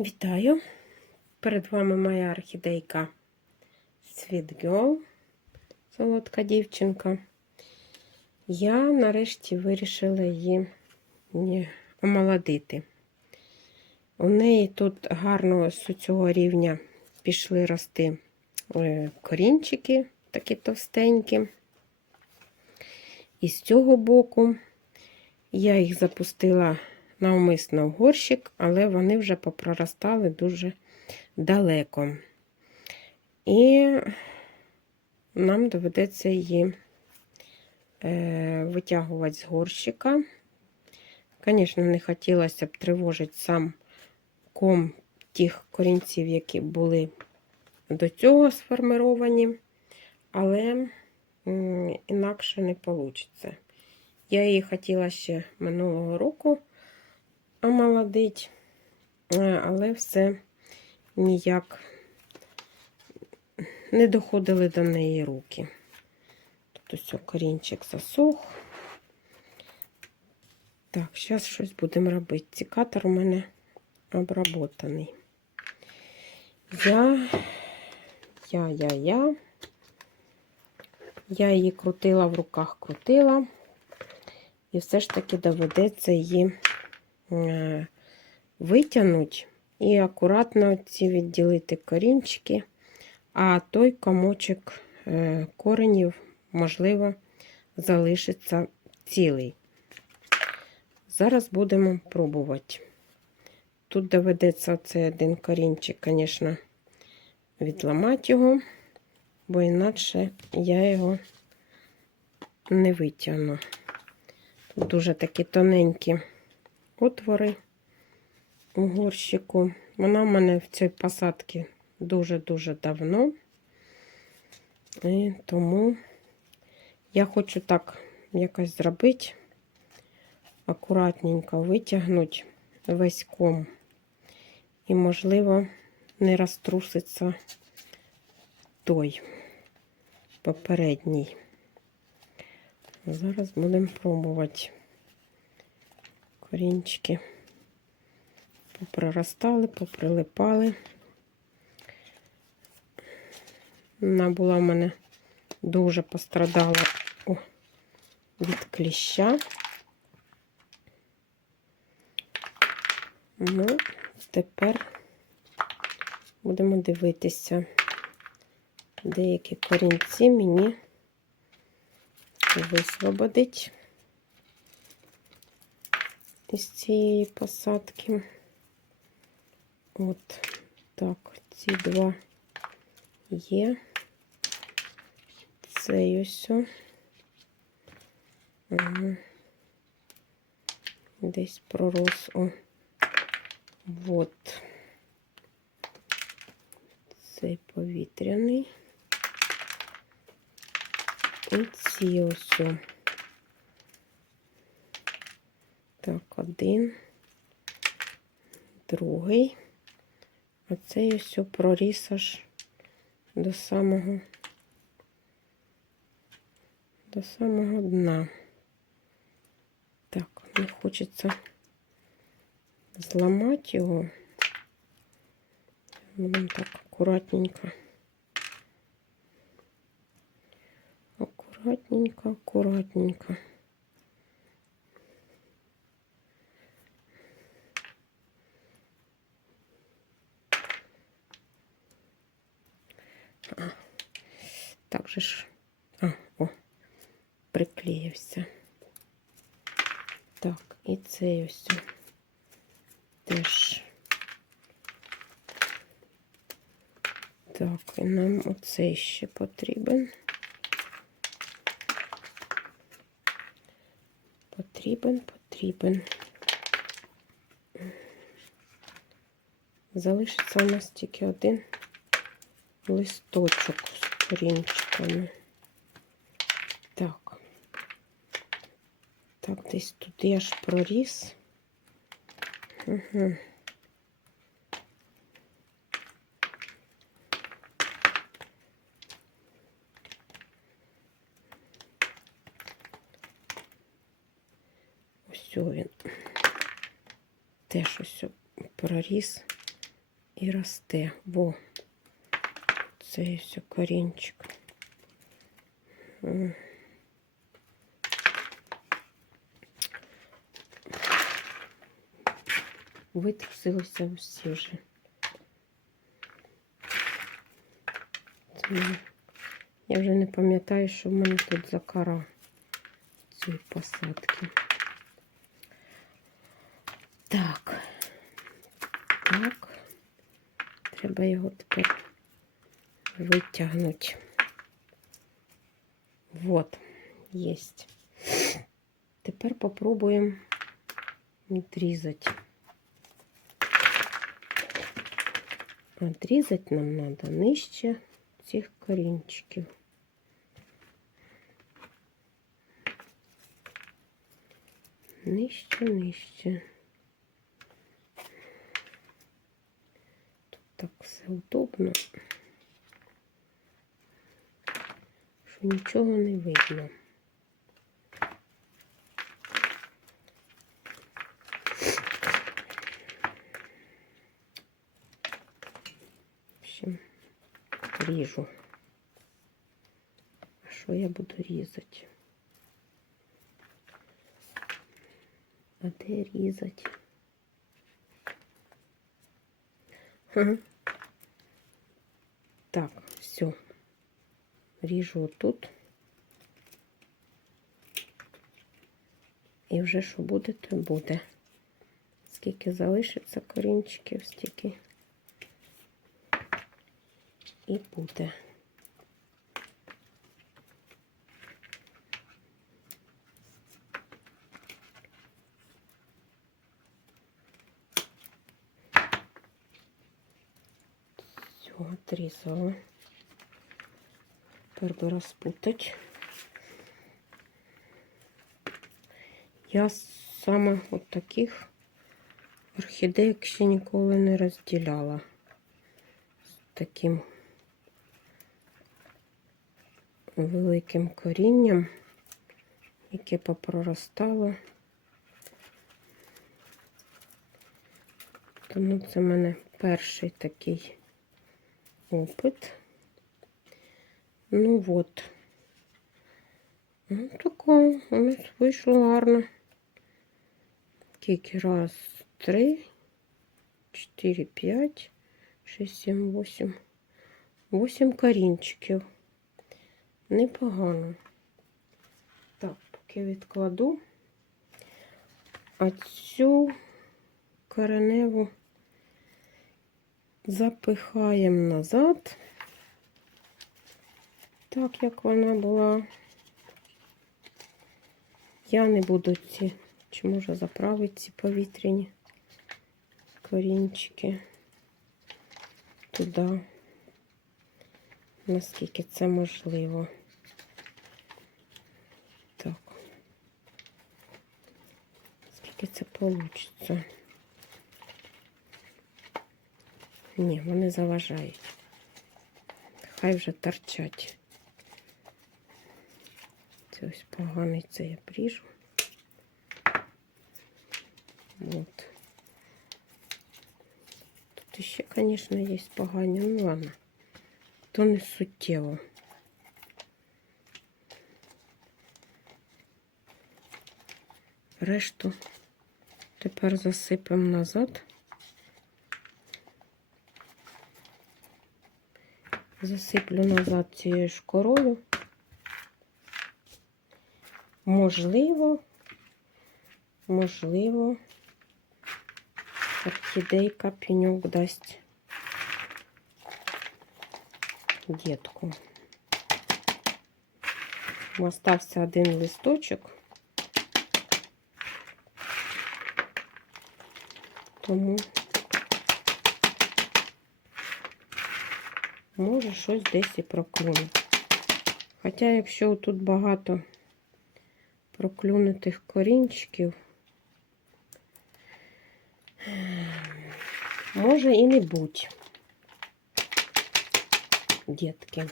Вітаю! Перед вами моя орхідейка Sweet Girl, солодка дівчинка. Я нарешті вирішила її омолодити. У неї тут гарно з цього рівня пішли рости е, корінчики, такі товстенькі. І з цього боку я їх запустила навмисно в горщик, але вони вже попроростали дуже далеко. І нам доведеться її е, витягувати з горщика. Звісно, не хотілося б тривожити сам ком тих корінців, які були до цього сформировані, але інакше не вийде. Я її хотіла ще минулого року омолодить, е, але все ніяк не доходили до неї руки. Тут ось корінчик засох. Так, зараз щось будемо робити. Цикатор у мене обработаний. Я, я, я, я. Я її крутила в руках, крутила. І все ж таки доведеться її витягнути і акуратно ці відділити корінчики, а той комочок е, коренів, можливо, залишиться цілий. Зараз будемо пробувати. Тут доведеться цей один корінчик, звісно, відламати його, бо інакше я його не витягну. Тут дуже такі тоненькі отвори у горщику. Вона в мене в цій посадці дуже-дуже давно. І тому я хочу так якось зробити, акуратненько витягнути весь ком. І, можливо, не розтруситься той попередній. Зараз будемо пробувати корінчики попроростали, поприлипали. Вона була в мене дуже пострадала о, від кліща. Ну, тепер будемо дивитися. Деякі корінці мені висвободить із цієї посадки. От так, ці два є. Цей ось. Ага. Десь пророс. О. Вот. Цей повітряний. І ці ось. Так, один, другий. А цей ось проріс аж до самого, до самого дна. Так, не хочеться зламати його. Будемо так акуратненько. Акуратненько, акуратненько. Так же ж. А, о, приклеївся. Так, і цей ось теж. Так, і нам оцей ще потрібен. Потрібен, потрібен. Залишиться у нас тільки один листочок з корінчиками. Так. Так, десь тут я ж проріс. Угу. Ось він. Теж ось проріс і росте. Во. Це все корінчик. М. Витрусилися всі вже. Це Я вже не пам'ятаю, що в мене тут за кора цієї посадки. Так. Так. Треба його тепер витягнути. Вот, есть. Тепер попробуємо відрізати. Отрізати нам треба нижче цих корінчиків. Нижче, нижче. Тут так все удобно, що нічого не видно. В общем, ріжу. А що я буду різати? А де різати? Ага. Так, все. Ріжу отут. І вже що буде, то буде. Скільки залишиться корінчиків, стільки і буде. Все, отрізала. Тепер би. Я саме от таких орхідеїк ще ніколи не розділяла з таким великим корінням, яке попроростало. Тому це в мене перший такий опит. Ну от. Ну, таке у нас вийшло гарно. Скільки? Раз, три, чотири, п'ять, шість, сім, восім. Восім корінчиків. Непогано. Так, поки відкладу. А цю кореневу запихаємо назад, так як вона була. Я не буду ці, чи може заправити ці повітряні корінчики туди, наскільки це можливо. Так. Скільки це вийде? Ні, вони заважають. Хай вже торчать. Це ось поганий це я пріжу. От. Тут ще, звісно, є погані, ну ладно. То не суттєво. Решту тепер засипемо назад. Засиплю назад цією шкорою. Можливо, можливо, орхідейка пеньок дасть дітку. Остався один листочок, тому може щось десь і проклюне. Хоча, якщо тут багато проклюнутих корінчиків, може і не будь, дітки.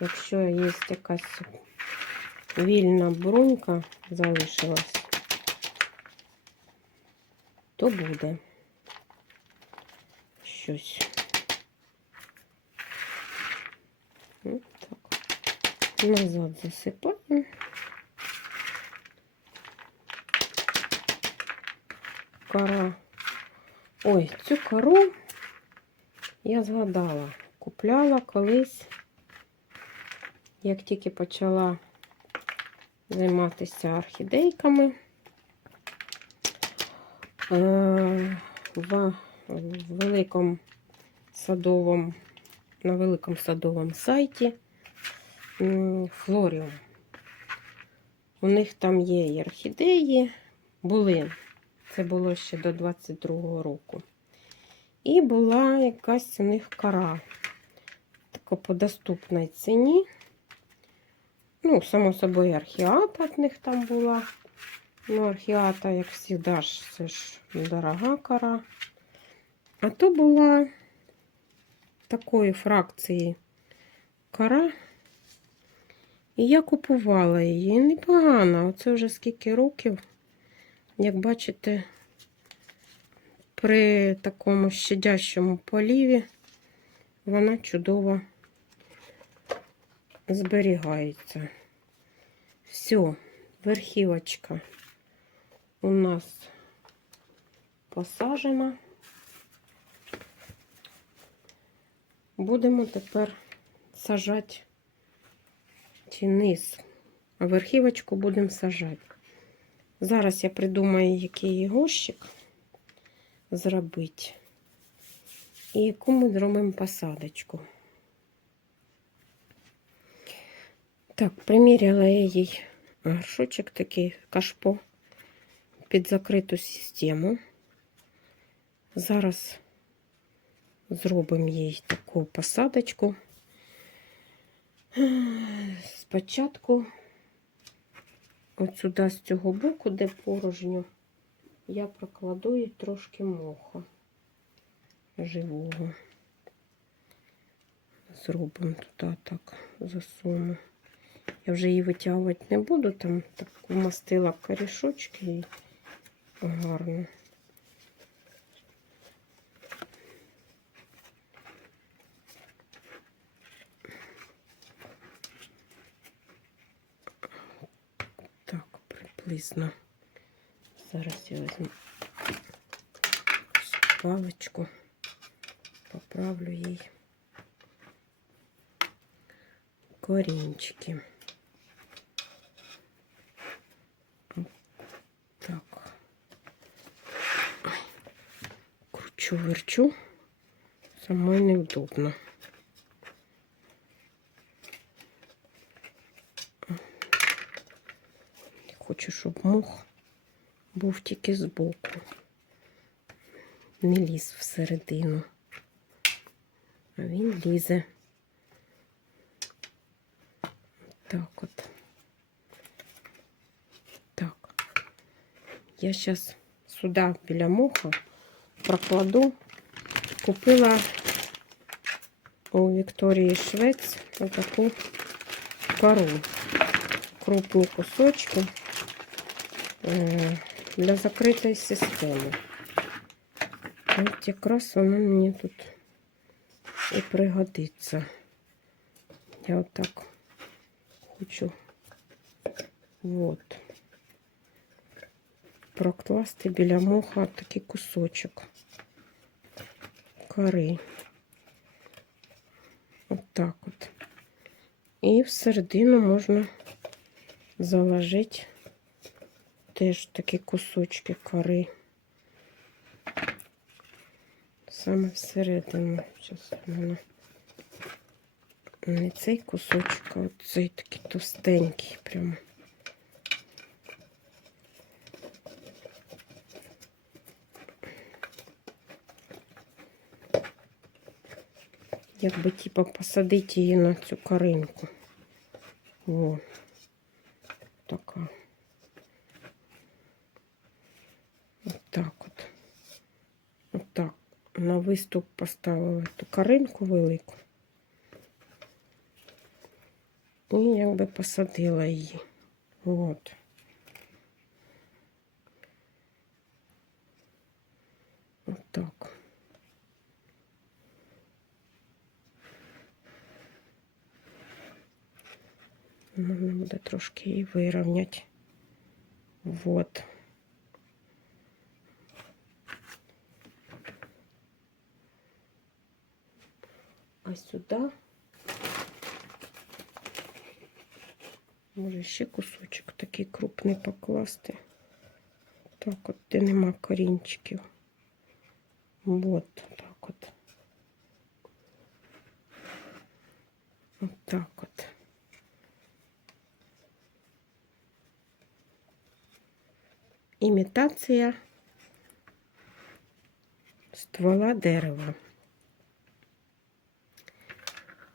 Якщо є якась вільна брунька залишилась, то буде. щось. Ось так. Назад засипаємо. Кора. Ой, цю кору я згадала. Купляла колись, як тільки почала займатися орхідейками. Е, В великому садовому, на великому садовому сайті Флоріум. У них там є і орхідеї, були. Це було ще до 22-го року. І була якась у них кора. Така по доступній ціні. Ну, само собою, архіата в них там була. Ну, архіата, як завжди, це ж дорога кора. А то була такої фракції кора. І я купувала її. Непогано. Оце вже скільки років. Як бачите, при такому щадящому поліві вона чудово зберігається. Все, верхівочка у нас посажена. Будемо тепер сажати чи низ, верхівочку будемо сажати. Зараз я придумаю, який горщик зробити. І яку ми зробимо посадочку. Так, приміряла я їй горшочок такий кашпо під закриту систему. Зараз зробимо їй таку посадочку. Спочатку от сюди з цього боку, де порожньо, я прокладу їй трошки моха живого. Зробимо туди так засуну. Я вже її витягувати не буду, там так вмастила корішочки і гарно. Так, приблизно. Зараз я візьму цю паличку, поправлю їй корінчики. Так. Кручу, верчу. Самой неудобно. Хочу, щоб мох був тільки збоку, не ліз всередину, а він лізе. Так от. Так. Я зараз сюди біля моха прокладу. Купила у Вікторії Швець отаку кору. Крупні кусочки для закритої системи. От якраз вона мені тут і пригодиться. Я отак хочу от, прокласти біля моха такий кусочок кори. От так от. І всередину можна заложити теж такі кусочки кори. Саме всередину. Зараз в мене не цей кусочок, а от цей такий товстенький прямо. Якби типа посадити її на цю коринку. О, листок поставила, ту каринку велику. І якби посадила її. От. Отак. От Можна буде трошки її вирівняти. Вот. А сюди може ще кусочок такий крупний покласти. Так от, де нема корінчиків. Вот так от. От так от. Імітація ствола дерева.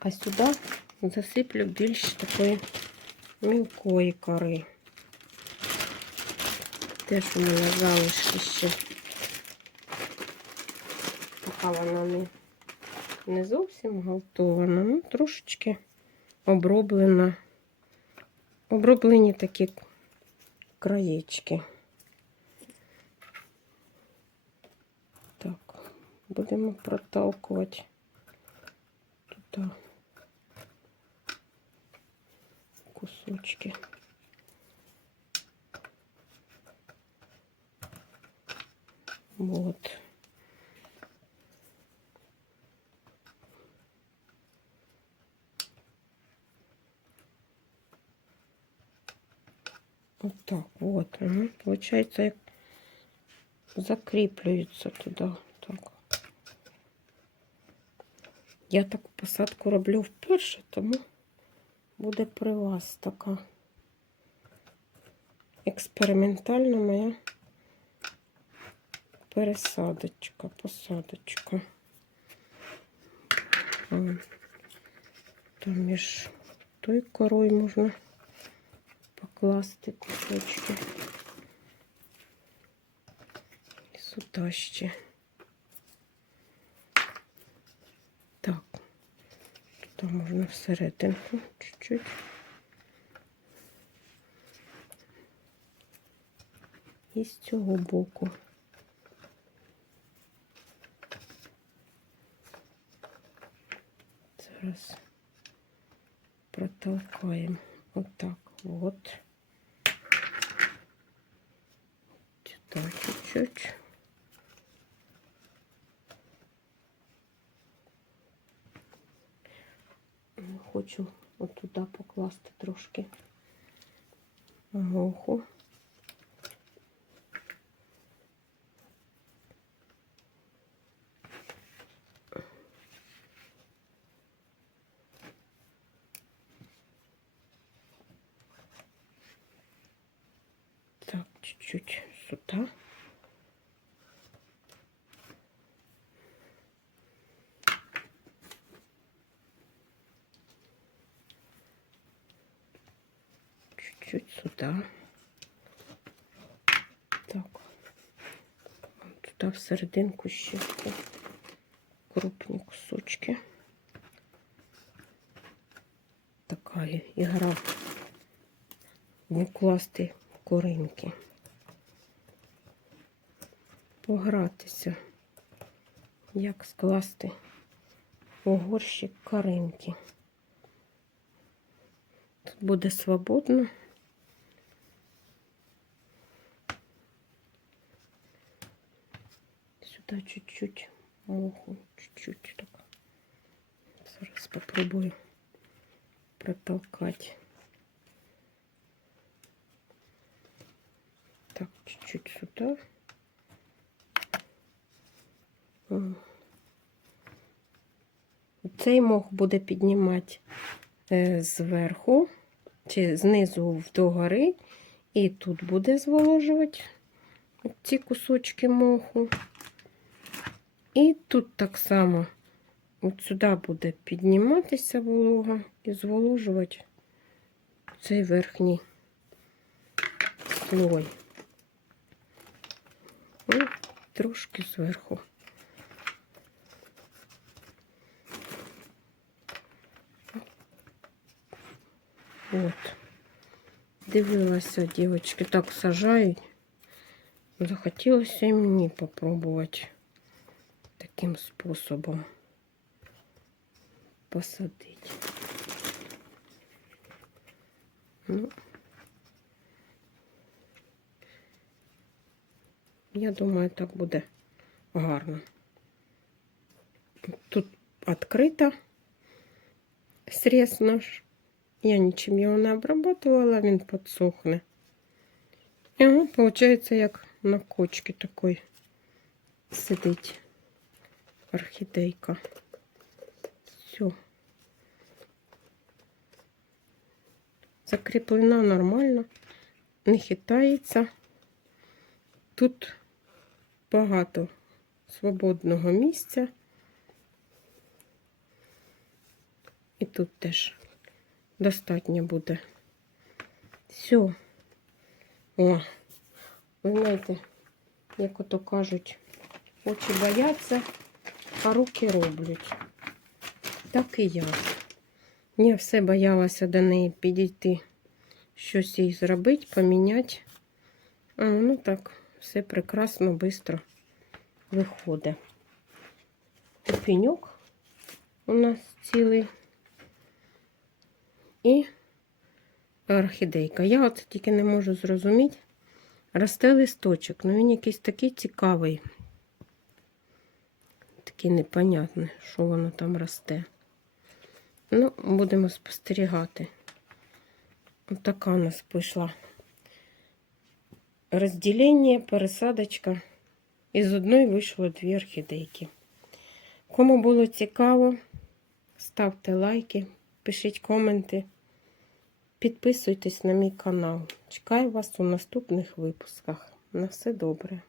А сюди засиплю більш такої мілкої кори. Теж у мене залишки ще. Поки вона не, не зовсім галтована, ну трошечки оброблена. Оброблені такі краєчки. Так, будемо проталкувати туди кусочки. Вот. Вот так вот. Ага. Получается, як закріплюється туди. Так. Я таку посадку роблю вперше, тому буде при вас така експериментальна моя пересадочка, посадочка. Там між той корою можна покласти кусочки. І сюди ще. Так, тут можна всерединку чуть-чуть. І з цього боку. Зараз протолкаємо отак от. Чуть-чуть. Хочу отуда покласти трошки моху. Так, чуть-чуть сюда. Чуть-чуть сюда. Так. В серединку ще крупні кусочки. Така ігра укласти коринки. Погратися, як скласти у горщик каринки. Тут буде свободно. Сюди чуть-чуть моху, чуть-чуть так. Зараз попробую протолкать. Так, чуть-чуть сюда. Цей мох буде піднімати е, зверху чи знизу догори, і тут буде зволожувати ці кусочки моху. І тут так само от сюди буде підніматися волога і зволожувати цей верхній слой. І трошки зверху. От. Дивилася, дівчатки так сажають. Захотілося і мені попробувати таким способом посадити. Ну, я думаю, так буде гарно. Тут відкрита срез наш. Я нічим його не обрабатувала, він підсохне. І воно, виходить, як на кочці такой сидить орхідейка. Все. Закріплена нормально, не хитається. Тут багато свободного місця. І тут теж достатньо буде. Все. О, ви знаєте, як ото кажуть, очі бояться, а руки роблять. Так і я. Я все боялася до неї підійти, щось їй зробити, поміняти. А ну так, все прекрасно, швидко виходить. Пеньок у нас цілий. І орхідейка. Я от тільки не можу зрозуміти. Росте листочок, ну він якийсь такий цікавий. Такий непонятний, що воно там росте. Ну, будемо спостерігати. Ось така у нас пішла розділення, пересадочка. Із одної вийшло дві орхідейки. Кому було цікаво, ставте лайки, пишіть коменти, підписуйтесь на мій канал. Чекаю вас у наступних випусках. На все добре.